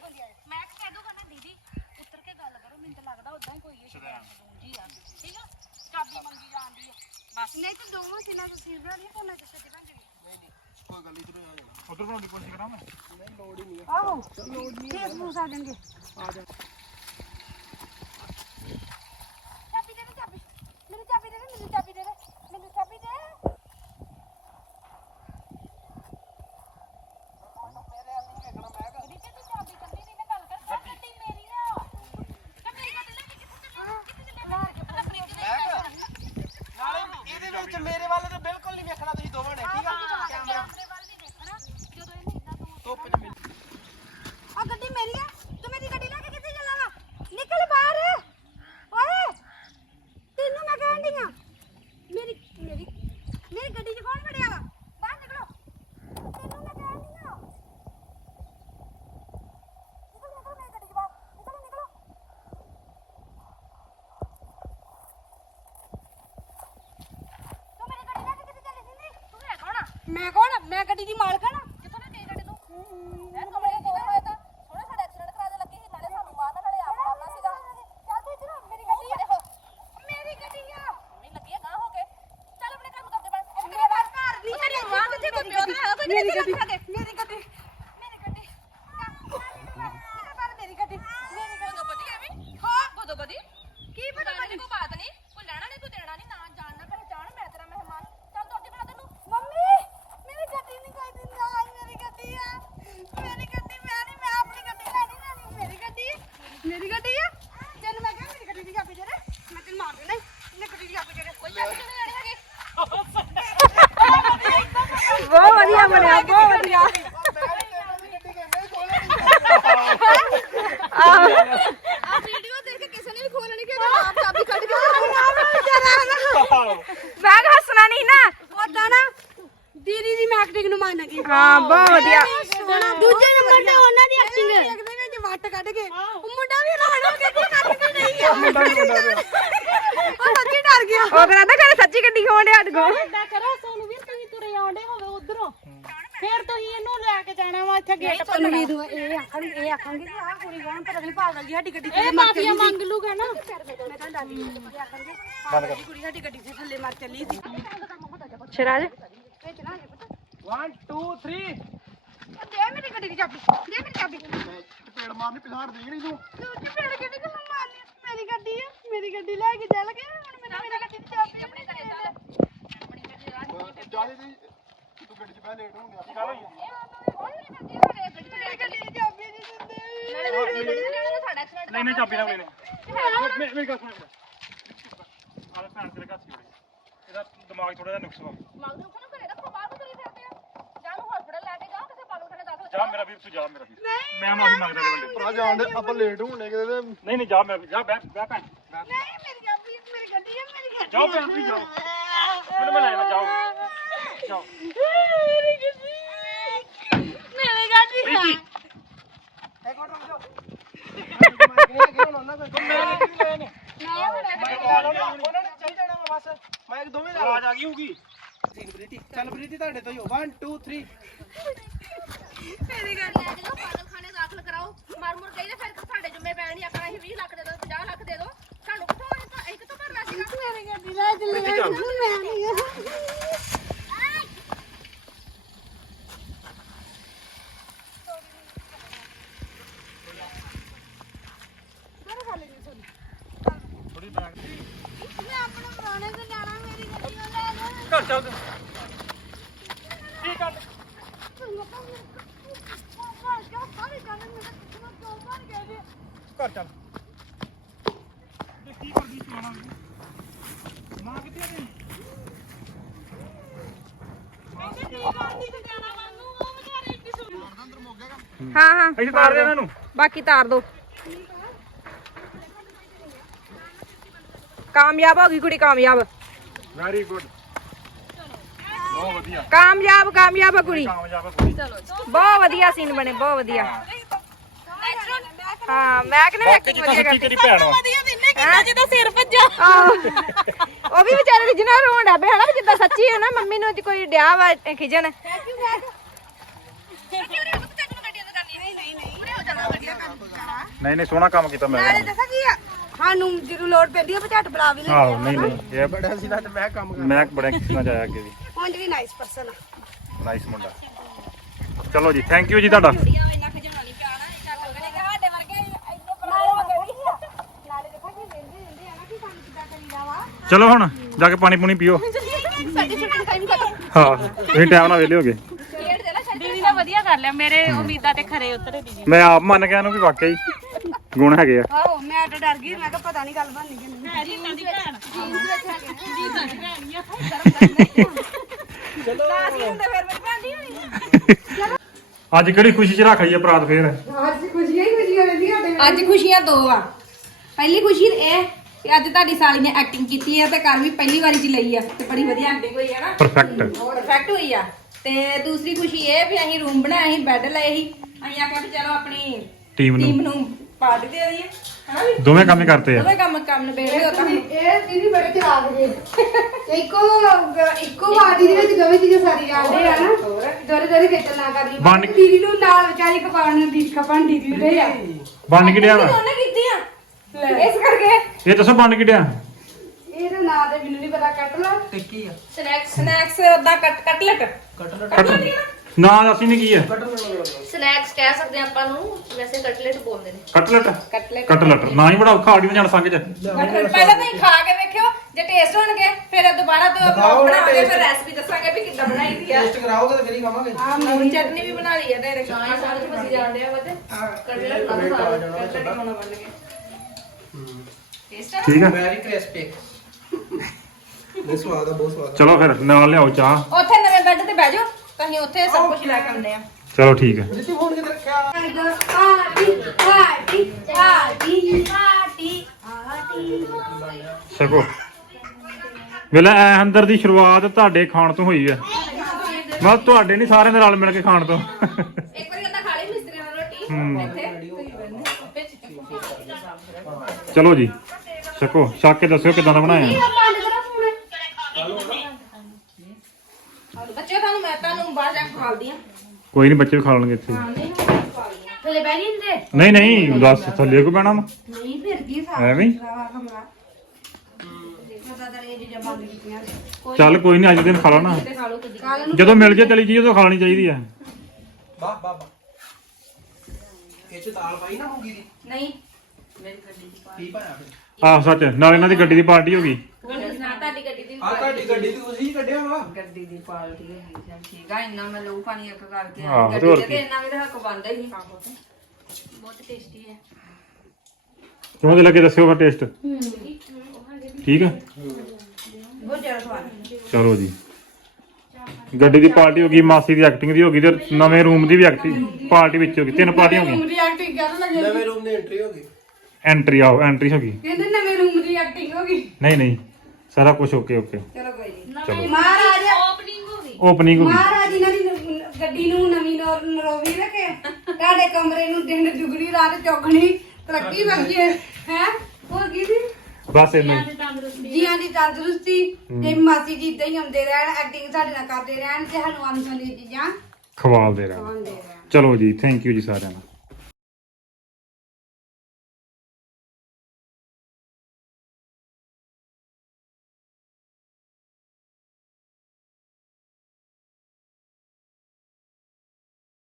ਮੈਂ ਕਹਿ ਦੂੰਗਾ ਨਾ ਦੀਦੀ ਉੱਤਰ ਕੇ ਗੱਲ ਕਰੋ ਮੈਨੂੰ ਤਾਂ ਲੱਗਦਾ ਉਦਾਂ ਹੀ ਕੋਈ ਇਹ ਜੀ ਆ। ਠੀਕ ਆ? ਚਾਬੀ ਮੰਗੀ ਜਾਂਦੀ ਆ। ਬਸ ਨਹੀਂ ਤਾਂ ਦੋਵਾਂ ਸਿਨਾ ਤੁਸੀਂ ਬਣਾ ਬਣ ਜਾਣੀ ਨਹੀਂ ਨਹੀਂ ਕੋਈ ਗੱਲ ਨਹੀਂ ਤੈਨੂੰ ਆ ਜਾਣਾ। ਉਧਰ ਬਣਾਉਣ ਦੀ ਕੋਸ਼ਿਸ਼ ਕਰਾਂ ਮੈਂ ਨਹੀਂ ਲੋੜ ਹੀ ਨਹੀਂ ਆ ਦੇਣਗੇ। ਆ ਜਾ ਚਾਬੀ ਦੇ ਦੇ ਚਾਬੀ ਮੈਨੂੰ ਚਾਬੀ ਦੇ ਦੇ ਮੈਨੂੰ ਚਾਬੀ ਦੇ ਦੇ ਮੈਨੂੰ ਚਾਬੀ ਦੇ ਦੀਦੀ ਤੂੰ ਚਾਬੀ ਕੱਢੀ ਨਹੀਂ ਨਾ ਗੱਲ ਕਰ ਗੱਡੀ ਮੇਰੀ ਆ ਤੇ ਮੇਰੀ ਗੱਡੀ ਲੈ ਕੇ ਕਿੱਥੇ ਚੱਲੇ ਕਿੱਥੇ ਚੱਲੇ ਮਾਰ ਕੇ ਪਤਾ ਫ੍ਰਿਜ ਦੇ ਨਾਲੇ ਇਹਦੇ ਵਿੱਚ ਮੇਰੇ ਵੱਲ ਤਾਂ ਬਿਲਕੁਲ ਨਹੀਂ ਵੇਖਣਾ ਤੁਸੀਂ ਦੋਵਾਂ ਨੇ ਠੀਕ ਆ ਕੈਮਰਾ ਆਪਣੇ ਵੱਲ ਵੀ ਦੇਖਣਾ ਜਦੋਂ ਇਹਨੇ ਇਦਾਂ ਤੋਂ ਧੁੱਪ ਚ ਮਿਲ ਆ ਗੱਡੀ ਮੇਰੀ ਆ ਤੂੰ ਮੇਰੀ ਗੱਡੀ ਲੈ ਕੇ ਕਿੱਥੇ ਚੱਲਾ ਵਾ ਨਿਕਲ ਬਾਹਰ ਓਏ ਤੈਨੂੰ ਮੈਂ ਕਹਿਣ ਡਈ ਆ ਮੇਰੀ ਮੇਰੀ ਮੇਰੀ ਗੱਡੀ 'ਚ ਕੌਣ ਵੜਿਆ ਵਾ ਬਾਹਰ ਨਿਕਲੋ ਤੈਨੂੰ ਮੈਂ ਕਹਿਣ ਡਈ ਆ ਨਿਕਲ ਨਿਕਲ ਮੇਰੀ ਗੱਡੀ 'ਚ ਬਾਹਰ ਨਿਕਲੋ ਨਿਕਲੋ ਤੂੰ ਮੇਰੀ ਗੱਡੀ ਲੈ ਕੇ ਕਿੱਥੇ ਚੱਲੀ ਸਿੰਦੀ ਤੂੰ ਹੈ ਕੌਣ ਆ ਮੈਂ ਕੌਣ ਮੈਂ ਗੱਡੀ ਦੀ ਮਾਲਕਣ ਆ ਕਿੱਥੋਂ ਲੈ ਗਈ ਗੱਡੀ ਤੂੰ ਯਾਰ ਕਮਰੇ ਕਿਵੇਂ ਹੋਇਆ ਤਾਂ ਥੋੜਾ ਸਾਡਾ ਐਕਸੀਡੈਂਟ ਕਰਾ ਦੇ ਲੱਗੀ ਸੀ ਨਾਲੇ ਸਾਨੂੰ ਮਾਰਨਾ ਨਾਲੇ ਆਪ ਮਾਰਨਾ ਸੀਗਾ ਚੱਲ ਤੂੰ ਇੱਧਰ ਆ, ਮੇਰੀ ਗੱਡੀ ਆ ਮੇਰੀ ਗੱਡੀ ਆ ਨਹੀਂ ਲੱਗੀ ਗਾਂ ਹੋ ਕੇ ਚੱਲ ਆਪਣੇ ਘਰ ਨੂੰ ਕਰਦੇ ਬਣ ਮੇਰਾ ਘਰ ਨਹੀਂ ਤੇਰੀ ਮਾਂ ਕਿੱਥੇ ਕੋਈ ਪਿਓ ਤਾਂ ਹੈ ਕੋਈ ਮੇਰੀ ਗੱਡੀ ਮੇਰੀ ਗੱਡੀ ਮੇਰੀ ਗੱਡੀ ਮੇਰੇ ਪਰ ਮੇਰੀ ਗੱਡੀ ਮੇਰੀ ਗੱਡੀ ਬਦੋ ਬਦੀ ਐਵੇਂ ਹਾਂ ਬਦੋ ਬਦੀ ਕੀ ਪਤਾ ਪਤਾ ਨਹੀਂ ਕੋਈ ਬਾਤ ਨਹੀਂ ਕੋਈ ਲੈਣਾ ਨਹੀਂ ਕੋਈ ਦੇਣਾ ਨਹੀਂ ਨਾ ਜਾਣਨਾ ਪਹਿਚਾਣ ਮੈਂ ਤੇਰਾ ਮਹਿਮਾਨ ਚੱਲ ਤੋੜੀ ਬਣਾ ਤੈਨੂੰ ਮੰਮੀ ਮੇਰੀ ਗੱਡੀ ਨਹੀਂ ਕੋਈ ਦਿੰਦਾ ਆਈ ਮੇਰੀ ਗੱਡੀ ਆ ਮੇਰੀ ਗੱਡੀ ਮੈਂ ਨਹੀਂ ਮੈਂ ਆਪਣੀ ਗੱਡੀ ਲੈਣੀ ਲੈਣੀ ਮੇਰੀ ਗੱਡੀ ਮੇਰੀ ਗੱਡੀ ਆ ਤੈਨੂੰ ਮੈਂ ਕਿਹਾ ਮੇਰੀ ਗੱਡੀ ਦੀ ਚਾਬੀ ਦੇ ਦੇ ਮੈਂ ਤੈਨੂੰ ਮਾਰ ਦੇਣਾ ਈ। ਮੇਰੀ ਗੱਡੀ ਦੀ ਚਾਬੀ ਦੇ ਦੇ ਕੋਈ ਚਾਬੀ ਨਹੀਂ ਲੈਣੀ ਹੈਗੀ ਬਹੁਤ ਵਧੀਆ ਬਣਿਆ ਬਹੁਤ ਵਧੀਆ ਆ ਵੀਡੀਓ ਦੇਖ ਕੇ ਕਿਸੇ ਨੇ ਵੀ ਖੋਲਣੀ ਕਿ ਆਪ ਚਾਬੀ ਕੱਢ ਕੇ ਮੈਂ ਕਿਹਾ ਹੱਸਣਾ ਨਹੀਂ ਨਾ ਉਦਾਂ ਨਾ ਦੀਦੀ ਦੀ ਮੈਂ ਐਕਟਿੰਗ ਨੂੰ ਮੰਨ ਗਈ ਹਾਂ। ਬਹੁਤ ਵਧੀਆ ਦੂਜੇ ਨੰਬਰ ਤੇ ਉਹਨਾਂ ਦੀ ਐਕਟਿੰਗ ਦੇਖਦੇ ਨੇ ਜਵਾਟ ਕੱਢ ਕੇ। ਉਹ ਮੁੰਡਾ ਵੀ ਹੈਰਾਨ ਹੋ ਕਿ ਕੇ ਨਹੀਂ ਆ। ਮੁੰਡਾ ਵੀ ਮੁੰਡਾ ਵੀ। ਉਹ ਸੱਚੀ ਡਰ ਗਿਆ। ਉਹ ਕਹਿੰਦਾ ਘਰੇ ਸੱਚੀ ਗੱਡੀ ਖੋਣ ਡਿਆ ਅਡਗੋ ਏਦਾਂ ਕਰੋ ਸੋਨੂੰ ਵੀਰ ਤੁਸੀਂ ਤੁਰੇ ਆਉਂਦੇ ਹੋਵੇ ਉਧਰੋਂ। ਫੇਰ ਤੁਸੀਂ ਇਹਨੂੰ ਲੈ ਕੇ ਜਾਣਾ ਵਾ ਇੱਥੇ ਗੇਟ ਤੁਹਾਨੂੰ ਵੀ ਦੂਆ ਇਹ ਆਖਣ ਇਹ ਆਖਾਂਗੇ ਕਿ ਆਹ ਕੁੜੀ ਕੌਣ ਪਰ ਅਗਲੀ ਪਾਗਲ ਜੀ ਸਾਡੀ ਗੱਡੀ ਇਹ ਮਾਫੀਆ ਮੰਗ ਲੂਗਾ ਨਾ। ਮੈਂ ਤਾਂ ਦਾਦੀ ਨੂੰ ਇਹ ਆਖਣਗੇ ਜੀ ਕੁੜੀ ਸਾਡੀ ਗੱਡੀ ਦੇ ਥੱਲੇ ਮਰ ਚੱਲੀ ਸੀ। ਸ਼ਰਾਜ? ਪੁੱਤ 1 2 3 ਦੇ ਮੇਰੀ ਗੱਡੀ ਦੀ ਚਾਬੀ ਦੇ ਮੇਰੀ ਚਾਬੀ। ਪੇੜ ਮਾਰਨੀ ਪਿਛਾੜ ਦੇਗੀ ਨਹੀਂ ਤੂੰ। ਦੂਜੀ ਭੇੜ ਕਿਹੜੀ ਤੇ ਮਾਰਨੀ ਮੇਰੀ ਗੱਡੀ ਆ ਮੇਰੀ ਗੱਡੀ ਲੈ ਕੇ ਚੱਲ ਗਏ ਹੁਣ ਮੈਨੂੰ ਮੇਰੀ ਗੱਡੀ ਦੀ ਚਾਬੀ ਆਪਣੇ ਘਰੇ ਚੱਲ ਜਾਲੀ ਦੀ ਤੂੰ ਗੱਡੀ 'ਚ ਬਹਿ ਲੇਟ ਹੋਣ ਗਿਆ ਗੱਲ ਹੋਈ ਗੱਡੀ ਦੀ ਨਹੀਂ ਦਿੰਦੇ ਨਹੀਂ ਨਹੀਂ ਚਾਬੀ ਨਾ ਲੈਣੇ ਮੇਰੀ ਗੱਲ ਸੁਣ। ਆਹ ਭੈਣ ਤੇਰੇ ਘਰ ਸੀ ਬੜੀ ਇਹਦਾ ਦਿਮਾਗ ਥੋੜਾ ਜਿਹਾ ਨੁਕਸ ਵਾ। ਮੰਗ ਲੂ ਖਨੂੰ ਘਰੇ ਰੱਖੋ ਬਾਹਰ ਤੁਰੀ ਫਿਰਦੇ ਆ ਜਾ ਨੂੰ ਹਸਪੀਟਲ ਲੈ ਕੇ ਜਾ ਕਿਸੇ ਪਾਗਲ ਖਾਨੇ ਦਾਖਲ ਜਾ ਮੇਰਾ ਵੀਰ ਤੂੰ ਜਾ ਮੇਰਾ ਵੀਰ ਮੈਂ ਮਾਫੀ ਮੰਗਦਾ ਤੇਰੇ ਬੰਦੇ ਭਰਾ ਜਾਣ ਦੇ ਆਪਾਂ ਲੇਟ ਹੋਣੇ ਕਿਤੇ ਤੇ ਨਹੀਂ ਨਹੀਂ ਜਾ ਮੇਰਾ ਵੀਰ, ਜਾ ਬਹਿ ਬਹਿ ਭੈਣ। ਨਹੀਂ ਮੇਰੀ ਚਾਬੀ ਮੇਰੀ ਗੱਡੀ ਆ ਮੇਰੀ ਗੱਡੀ ਜਾਓ ਭੈਣ ਤੁਸੀਂ ਜਾਓ ਮੈਨੂੰ ਮੈਂ ਲੈਣਾ ਜਾਓ ਜਾਓ ਮੇਰੀ ਗੱਡੀ ਮੇਰੀ ਗੱਡੀ ਪ੍ਰੀਤੀ ਇੱਕ ਮਿੰਟ ਰੁਕ ਜਾ ਮੈਂ ਕਿਹਾ ਕਿ ਹੁਣ ਉਹਨਾਂ ਕੋਲ ਮੈਂ ਨਹੀਂ ਗਏ ਨੇ ਉਹਨਾਂ ਨੇ ਚਾਹੀ ਜਾਣਾ ਵਾ ਬਸ ਮੈਂ ਇੱਕ ਦੋਵੇਂ ਲਾ ਆਵਾਜ਼ ਆ ਗਈ ਹੋਊਗੀ ਚੱਲ ਬਰੀਟੀ ਤੁਹਾਡੇ ਤੋਂ ਹੀ 1 2 3 ਮੇਰੀ ਗੱਡੀ ਲੈ ਜਾਓ ਪਾਗਲ ਖਾਨੇ ਦਾਖਲ ਕਰਾਓ। ਮਰ ਮੁਰ ਗਈ ਤੇ ਫਿਰ ਸਾਡੇ ਜੁਮੇ ਪੈਣ ਨਹੀਂ ਆਖਣਾ ਅਸੀਂ 20 ਲੱਖ ਦੇ ਦੋ 50 ਲੱਖ ਦੇ ਦੋ। ਸਾਨੂੰ ਕਿੱਥੋਂ ਅਸੀਂ ਕਿੱਥੋਂ ਭਰਨਾ ਸੀਗਾ? ਮੇਰੀ ਗੱਡੀ ਲੈ ਚੱਲੀ ਮੈਂ ਨਹੀਂ ਥੋੜੀ ਬੈਗ ਮੈਂ ਆਪਣੇ ਪੁਰਾਣੇ ਤੇ ਜਾਣਾ ਮੇਰੀ ਗੱਡੀ ਉਹ ਲੈ ਜਾ। ਘਰ ਚੱਲ ਕੀ ਕਰ ਘਰ ਚੱਲ। ਇਹ ਕੀ ਕਰਦੀ ਚਲਾਣਾ ਮਾਂ ਕਿੱਥੇ ਆ ਤੇਰੀ? ਹਾਂ ਹਾਂ। ਇੱਥੇ ਤਾਰ ਦੇ ਇਹਨਾਂ ਨੂੰ। ਬਾਕੀ ਤਾਰ ਦੋ। ਕਾਮਯਾਬ ਹੋ ਗਈ ਕੁੜੀ ਕਾਮਯਾਬ। ਵੈਰੀ ਗੁੱਡ ਵਧੀਆ। ਕਾਮਯਾਬ ਕਾਮਯਾਬ ਆ ਕੁੜੀ। ਕਾਮਯਾਬ ਆ ਕੁੜੀ। ਬਹੁਤ ਵਧੀਆ ਸੀਨ ਬਣੇ ਬਹੁਤ ਵਧੀਆ। ਹਾਂ। ਮੈਂ ਕਹਿੰਦਾ ਐਕਟਿੰਗ ਵਧੀਆ ਕਰਦੀ ਤੇਰੀ ਭੈਣ ਵਾ ਜਿਹਦਾ ਸਿਰ ਭੱਜਾ ਆਹੋ। ਉਹ ਵੀ ਵਿਚਾਰੇ ਦੀ ਜਿਨਾ ਰੋਣ ਡਿਆ ਪਿਆ ਹਨਾ ਵੀ ਜਿੱਦਾਂ ਸੱਚੀ ਹੈ ਨਾ ਮੰਮੀ ਨੂੰ ਅੱਜ ਕੋਈ ਡਿਆ ਵਾ ਖਿਜਣ। ਨਹੀਂ ਨਹੀਂ। ਸੋਹਣਾ ਕੰਮ ਕੀਤਾ ਮੈਂ। ਨਾਲੇ ਦੱਸਾਂ ਕੀ ਆ ਸਾਨੂੰ ਜਦੋਂ ਲੋੜ ਪੈਂਦੀ ਆ ਝੱਟ ਬੁਲਾ ਵੀ ਲੈ ਆਹੋ ਨਹੀਂ ਨਹੀਂ ਇਹ ਬੜਾ ਸੀ ਨਾ ਤੇ ਮੈਂ ਕੰਮ ਮੈਂ ਬੜਾ ਕਿਸਨਾ ਜਾਇਆ ਅੱਗੇ ਵੀ। ਉਂਝ ਵੀ ਨਾਈਸ ਪਰਸਨ ਆ। ਨਾਈਸ ਮੁੰਡਾ। ਚਲੋ ਜੀ ਥੈਂਕ ਯੂ ਜੀ ਤੁਹਾਡਾ। ਚਲੋ ਹੁਣ ਜਾ ਕੇ ਪਾਣੀ ਪੂਣੀ ਪੀਓ। ਹਾਂ ਤੁਸੀਂ ਟਾਈਮ ਨਾਲ ਵੇਲੇ ਹੋ ਗਏ। ਦੀਦੀ ਨੇ ਵਧੀਆ ਕਰ ਲਿਆ ਮੇਰੇ ਉਮੀਦਾਂ ਤੇ ਖਰੇ ਉਤਰੇ ਦੀਦੀ। ਮੈਂ ਆਪ ਮੰਨ ਗਿਆ ਇਹਨੂੰ ਵੀ ਵਾਕਈ ਗੁਣ ਹੈਗੇ ਆ। ਆਹੋ ਮੈਂ ਤਾਂ ਡਰ ਗਈ ਮੈਂ ਕਿਹਾ ਪਤਾ ਨਹੀਂ ਗੱਲ ਬਣਨੀ ਕਿ ਨਹੀਂ ਹੈ ਜੀ ਇਹਨਾਂ ਦੀ ਭੈਣ ਅੱਜ ਕਿਹੜੀ ਖੁਸ਼ੀ ਚ ਰੱਖ ਲਈ ਆ ਪ੍ਰਾਤ ਫੇਰ। ਅੱਜ ਖੁਸ਼ੀਆਂ ਹੀ ਖੁਸ਼ੀਆਂ ਰਹਿੰਦੀਆਂ ਸਾਡੇ ਅੱਜ ਖੁਸ਼ੀਆਂ ਦੋ ਆ। ਪਹਿਲੀ ਖੁਸ਼ੀ ਇਹ ਕਿ ਅੱਜ ਤੁਹਾਡੀ ਸਾਲੀ ਨੇ ਐਕਟਿੰਗ ਕੀਤੀ ਹੈ ਤੇ ਕਰ ਵੀ ਪਹਿਲੀ ਵਾਰੀ ਚ ਲਈ ਆ ਤੇ ਬੜੀ ਵਧੀਆ ਐਕਟਿੰਗ ਹੋਈ ਹੈ ਨਾ। ਪਰਫੈਕਟ ਪਰਫੈਕਟ ਹੋਈ ਆ। ਤੇ ਦੂਸਰੀ ਖੁਸ਼ੀ ਇਹ ਵੀ ਅਸੀਂ ਰੂਮ ਬਣਾਇਆ ਸੀ ਬੈੱਡ ਲਏ ਸੀ। ਅਸੀਂ ਆਖਿਆ ਵੀ ਚਲੋ ਆਪਣੀ ਟੀਮ ਟੀਮ ਨੂੰ ਨੂੰ ਪਾਰਟੀ ਦੇ ਦਈਏ। ਹਨਾ ਵੀ ਦੋਵੇਂ ਕੰਮ ਹੀ ਕਰਤੇ ਆ। ਦੋਵੇਂ ਕੰਮ ਕੰਮ ਨਿਬੇੜੇ ਹੋ ਤਾਂ। ਇਹ ਦੀਦੀ ਬੜੇ ਚਲਾਕ ਜੇ। ਤੇ ਇੱਕੋ ਇੱਕੋ ਬਾਦੀ ਦੇ ਵਿੱਚ ਦੋਵੇਂ ਚੀਜ਼ਾਂ ਸਾਰੀ ਜਾਂਦੇ ਆ ਨਾ ਦੋਰੇ ਦੋਰੇ ਖੇਚਲ ਨਾ ਕਰਨੀ ਬਣ- ਦੀਦੀ ਨੂੰ ਨਾਲ ਵਿਚਾਰੀ ਖਪਾਣ ਨੂੰ ਦੀ ਖਪਣ ਦੀਦੀ ਦੇ ਆ। ਬਣ ਕੇ ਡਿਆ ਵਾ? ਉਹਨੇ ਕੀਤੀ ਆ ਇਸ ਕਰਕੇ। ਇਹ ਦੱਸੋ ਬਣ ਕੇ ਡਿਆ ਇਹਦਾ ਨਾਂ ਤੇ ਮੈਨੂੰ ਨਹੀਂ ਪਤਾ ਕੱਟ ਲਾ। ਟਿੱਕੀ ਆ? ਸਨੈਕਸ ਸਨੈਕਸ ਦਾ ਕੱਟ ਕਟਲਟ ਕੱਟ ਨਾ ਅਸੀਂ ਨਹੀਂ ਕੀ ਹੈ। ਸਨੈਕਸ ਕਹਿ ਸਕਦੇ ਹਾਂ ਆਪਾਂ ਨੂੰ ਵੈਸੇ ਕਟਲੇਟ ਬੋਲਦੇ ਨੇ। ਕਟਲਟ? ਕਟਲਟ। ਕਟਲਟ ਨਾ ਹੀ ਬੜਾ ਔਖਾ ਆੜੀ ਨੂੰ ਜਾਣ ਸੰਗ ਚ। ਪਹਿਲਾਂ ਤੁਸੀਂ ਖਾ ਕੇ ਵੇਖਿਓ ਜੇ ਟੇਸਟ ਹੋਣਗੇ ਫਿਰ ਦੁਬਾਰਾ ਤੋਂ ਦਿਖਾਓ ਨਾ ਬਣਾਵਾਂਗੇ ਫਿਰ taste। ਰੈਸਪੀ ਦੱਸਾਂਗੇ ਵੀ ਕਿੱਦਾਂ ਬਣਾਈ ਦੀ ਆ। ਟੇਸਟ ਕਰਾਓਗੇ ਤਾਂ ਫਿਰ ਹੀ ਖਾਵਾਂਗੇ। ਆਹ ਚਟਨੀ ਵੀ ਬਣਾ ਲਈ ਆ ਤੇਰੇ ਤਾਂ ਹੀ ਸਾਰੇ ਫਸੀ ਜਾਂਦੇ ਆ ਬਤੇ ਕਟਲੇਟ ਖਾਣ ਕਟਲਟ ਬਣਾਉਣਾ ਬਣ ਗਿਆ। ਟੇਸਟ ਠੀਕ ਹੈ। ਵੈਰੀ ਕ੍ਰਿਸਪੀ ਬਹੁਤ ਸਵਾਦ ਆ। ਬਹੁਤ ਸਵਾਦ ਚਲੋ ਫਿਰ ਨਾਲ ਲਿਆਓ ਚਾਹ। ਉੱਥੇ ਨਵੇਂ ਬੈੱਡ ਤੇ ਬਹਿ ਜਾਓ। ਤਾਂ ਅਸੀਂ ਉੱਥੇ ਸਭ ਕੁਝ ਲੈ ਕੇ ਆਉਂਦੇ ਆ ਚਲੋ ਠੀਕ ਹੈ। ਜਿੱਤੀ ਫੋਨ ਕਿਤੇ ਰੱਖਿਆ। ਪਾਰਟੀ ਪਾਰਟੀ ਪਾਰਟੀ ਪਾਰਟੀ ਸਕੋ ਵੇਲੇ ਐ ਅੰਦਰ ਦੀ ਸ਼ੁਰੂਆਤ ਤੁਹਾਡੇ ਖਾਣ ਤੋਂ ਹੋਈ ਹੈ। ਮੈਂ ਤੁਹਾਡੇ ਨਹੀਂ ਸਾਰਿਆਂ ਦੇ ਨਾਲ ਮਿਲ ਕੇ ਖਾਣ ਤੋਂ। ਇੱਕ ਵਾਰੀ ਅੱਧਾ ਖਾ ਲਈ ਮਿਸਤਰੀਆਂ ਨਾਲ ਰੋਟੀ ਹੂੰ। ਇੱਥੇ ਚਲੋ ਜੀ। ਸਕੋ ਛੱਕ ਕੇ ਦੱਸਿਓ ਕਿਦਾਂ ਦਾ ਬਣਾਇਆ ਬੱਚੇ ਤੁਹਾਨੂੰ ਮੈਂ ਆ। ਕੋਈ ਨਹੀਂ ਬੱਚੇ ਵੀ ਖਾ ਲੈਣਗੇ ਇੱਥੇ। ਥਲੇ ਬਹਿ ਜਾਂਦੇ ਨਹੀਂ ਨਹੀਂ ਦੱਸ ਥੱਲੇ ਕੋ ਬਹਿਣਾ ਵਾ? ਨਹੀਂ ਫਿਰ ਕੀ ਸਾਰਾ ਐਵੇਂ ਹੀ? ਕਮਰਾ ਕੀਤੀਆਂ। ਚੱਲ ਕੋਈ ਨਹੀਂ ਅੱਜ ਦਿਨ ਖਾ ਲੈਣਾ ਤੇ ਖਾ ਲਓ ਤੁਸੀਂ ਕੱਲ ਨੂੰ ਜਦੋਂ ਮਿਲ ਜੇ ਚਲੀ ਜੀ ਉਦੋਂ ਖਾਣੀ ਚਾਹੀਦੀ ਹੈ ਵਾਹ ਵਾਹ ਵਾਹ। ਇਹ ਚ ਦਾਲ ਪਾਈ ਨਾ ਮੂੰਗੀ ਦੀ? ਨਹੀਂ। ਕੀ ਪਾਇਆ ਫਿਰ? ਆਹ ਸੱਚ ਨਾਲ ਇਹਨਾਂ ਦੀ ਗੱਡੀ ਦੀ ਪਾਰਟੀ ਹੋ ਗਈ। ਨਾ ਤੁਹਾਡੀ ਗੱਡੀ ਦੀ ਆ ਤੁਹਾਡੀ ਗੱਡੀ ਤੇ ਤੁਸੀਂ ਹੀ ਕੱਢਿਆ ਵਾ? ਗੱਡੀ ਦੀ ਪਾਲਟੀ ਹੈਗੀ ਚੱਲ ਠੀਕ ਆ ਇੰਨਾ ਮੈਂ ਲਊ ਪਾਣੀ ਇੱਕ ਕਰਕੇ ਆਹੋ, ਆਈ ਹੋਰ ਗੱਡੀ ਕੀ। ਤੇ ਇੰਨਾ ਵੀ ਤਾਂ ਹੱਕ ਬੰਦਾ ਹੀ ਨਹੀਂ। ਬਹੁਤ ਟੇਸਟੀ ਹੈ। ਕਿਉਂ ਦੇ ਲੱਗੇ ਦੱਸਿਓ ਫਿਰ ਟੇਸਟ ਠੀਕ ਹੈ ਬਹੁਤ ਜ਼ਿਆਦਾ ਸਵਾਦ। ਚਲੋ ਜੀ। ਗੱਡੀ ਦੀ ਪਾਰਟੀ ਹੋ ਗਈ ਮਾਸੀ ਦੀ ਐਕਟਿੰਗ ਦੀ ਹੋ ਗਈ ਤੇ ਨਵੇਂ ਰੂਮ ਦੀ ਵੀ ਐਕਟਿੰਗ ਪਾਰਟੀ ਵਿੱਚ ਹੋ ਗਈ ਤਿੰਨ ਪਾਰਟੀਆਂ ਹੋ ਗਈਆਂ। ਦੀ ਐਕਟਿੰਗ ਕਰਨ ਲੱਗੇ ਨਵੇਂ ਰੂਮ ਦੀ ਐਂਟਰੀ ਹੋ ਗਈ। ਐਂਟਰੀ ਆਓ ਐਂਟਰੀ ਹੋ ਗਈ ਕਹਿੰਦੇ ਨਵੇਂ ਰੂਮ ਦੀ ਐਕਟਿੰਗ ਹੋ ਗਈ। ਨਹੀਂ ਨਹੀਂ। ਸਾਰਾ ਕੁਝ ਓਕੇ ਓਕੇ ਚਲੋ ਕੋਈ ਨਹੀਂ ਮਹਾਰਾਜ। ਓਪਨਿੰਗ ਹੋ ਗਈ। ਓਪਨਿੰਗ ਹੋ ਗਈ। ਮਹਾਰਾਜ ਇਹਨਾਂ ਦੀ ਨ- ਗੱਡੀ ਨੂੰ ਨਵੀਂ ਨੌ- ਨਰੋਵੀ ਰੱਖੇ ਤੁਹਾਡੇ ਕਮਰੇ ਨੂੰ ਦਿਨ ਦੁਗਣੀ ਰਾਤ ਚੌਗਣੀ ਤਰੱਕੀ ਬਖਸ਼ੇ ਹੈ। ਹੋਰ ਕੀ ਸੀ? ਬਸ ਇੰਨਾ ਹੀ। ਤੰਦਰੁਸਤੀ। ਜੀਆਂ ਦੀ ਤੰਦਰੁਸਤੀ ਤੇ ਮਾਸੀ ਜੀ ਇਦਾਂ ਹੀ ਆਉਂਦੇ ਰਹਿਣ ਐਕਟਿੰਗ ਸਾਡੇ ਨਾਲ ਕਰਦੇ ਰਹਿਣ ਤੇ ਸਾਨੂੰ ਆਉਂਦੀਆਂ ਚੀਜ਼ਾਂ ਖਵਾਲਦੇ ਰਹਿਣਾ। ਆਉਂਦੇ ਰਹਿਣ। ਚਲੋ ਜੀ ਥੈਂਕ ਯੂ ਜੀ ਸਾਰਿਆਂ ਨੂੰ